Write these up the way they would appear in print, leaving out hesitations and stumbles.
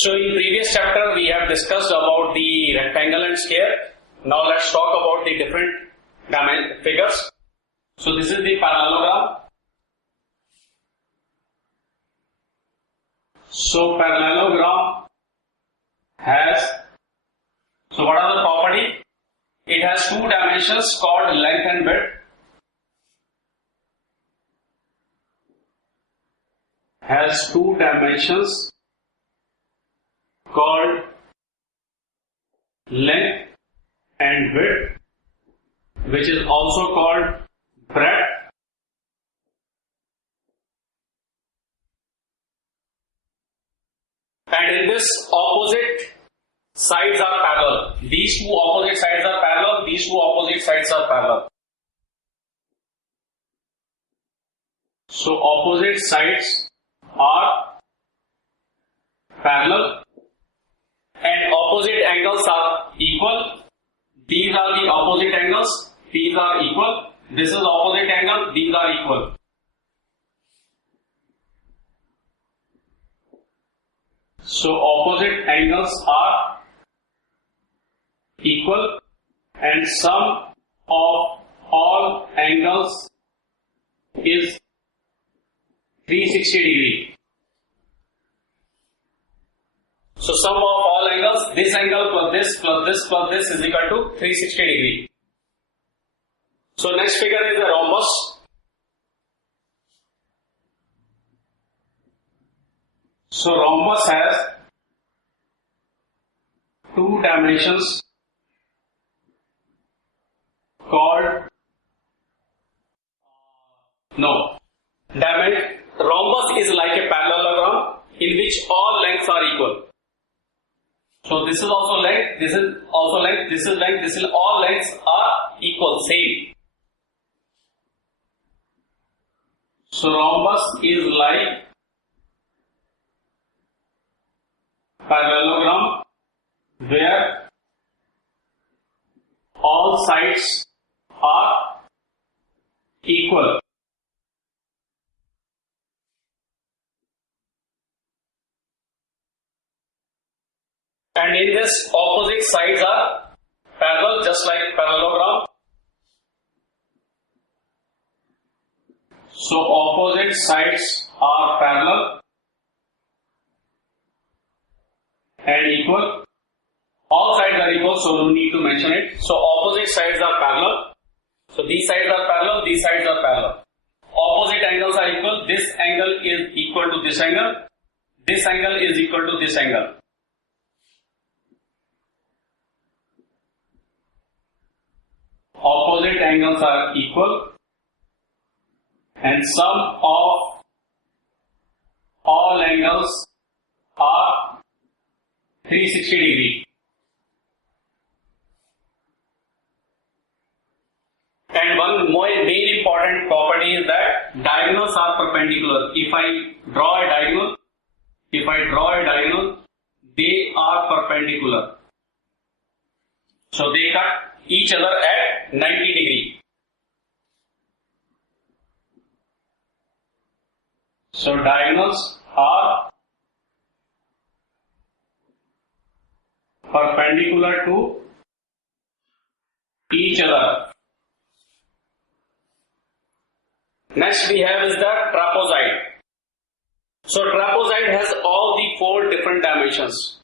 So in previous chapter we have discussed about the rectangle and square. Now let's talk about the different figures. So this is the parallelogram. So parallelogram has, so what are the property? It has two dimensions called length and width. Has two dimensions called length and width, which is also called breadth. And in this, opposite sides are parallel. These two opposite sides are parallel, these two opposite sides are parallel. So opposite sides are parallel and opposite angles are equal. These are the opposite angles, these are equal. This is opposite angle, these are equal. So opposite angles are equal and sum of all angles is 360 degree. So sum of all angles, this angle plus this plus this plus this is equal to 360 degree. So next figure is the rhombus. So rhombus has two dimensions called rhombus is like a parallelogram in which all lengths are equal. So this is also length, this is also length, this is length, this is all lengths are equal, same. So rhombus is like parallelogram where all sides are equal. And in this, opposite sides are parallel, just like parallelogram. So opposite sides are parallel and equal. All sides are equal, so no need to mention it. So opposite sides are parallel. So these sides are parallel, these sides are parallel. Opposite angles are equal. This angle is equal to this angle. This angle is equal to this angle. Opposite angles are equal and sum of all angles are 360 degree. And one main important property is that diagonals are perpendicular. If I draw a diagonal, they are perpendicular. So they cut each other at 90 degree. So diagonals are perpendicular to each other. Next we have is the trapezoid. So trapezoid has all the four different dimensions.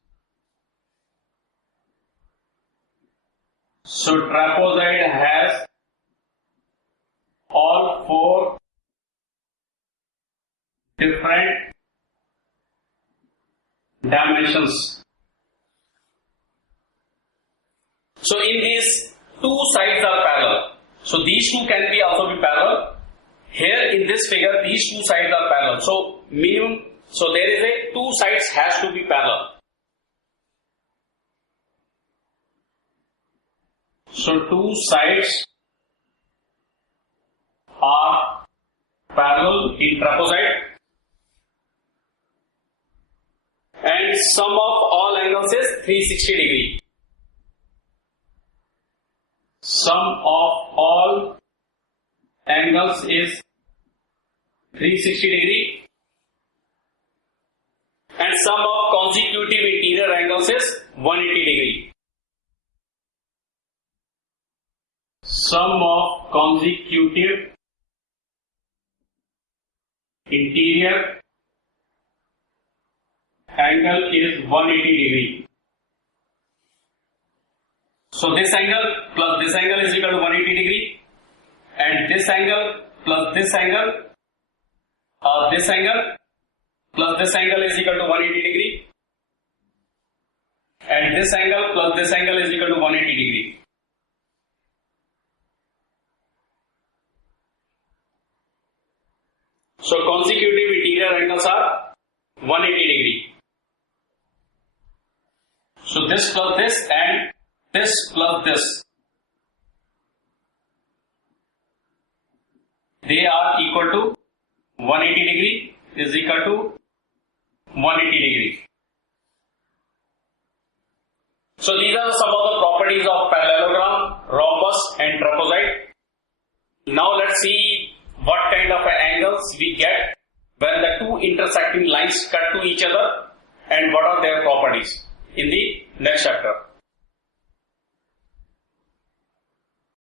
So trapezoid has all four different dimensions. So in these, two sides are parallel. So these two can be also be parallel. Here in this figure, these two sides are parallel. So minimum, so there is a two sides has to be parallel. So two sides are parallel in trapezoid. And sum of all angles is 360 degree. Sum of all angles is 360 degree. And sum of consecutivity 180 degree. Sum of consecutive interior angle is 180 degree. So this angle plus this angle is equal to 180 degree, and this angle plus this angle, this angle plus this angle is equal to 180 degree, and this angle plus this angle is equal to 180 degree. So consecutive interior angles are 180 degree. So this plus this and this plus this, they are equal to 180 degree is equal to 180 degree. So these are some of the properties of parallelogram, rhombus and trapezoid. Now let's see what kind of angles we get when the two intersecting lines cut to each other and what are their properties in the next chapter.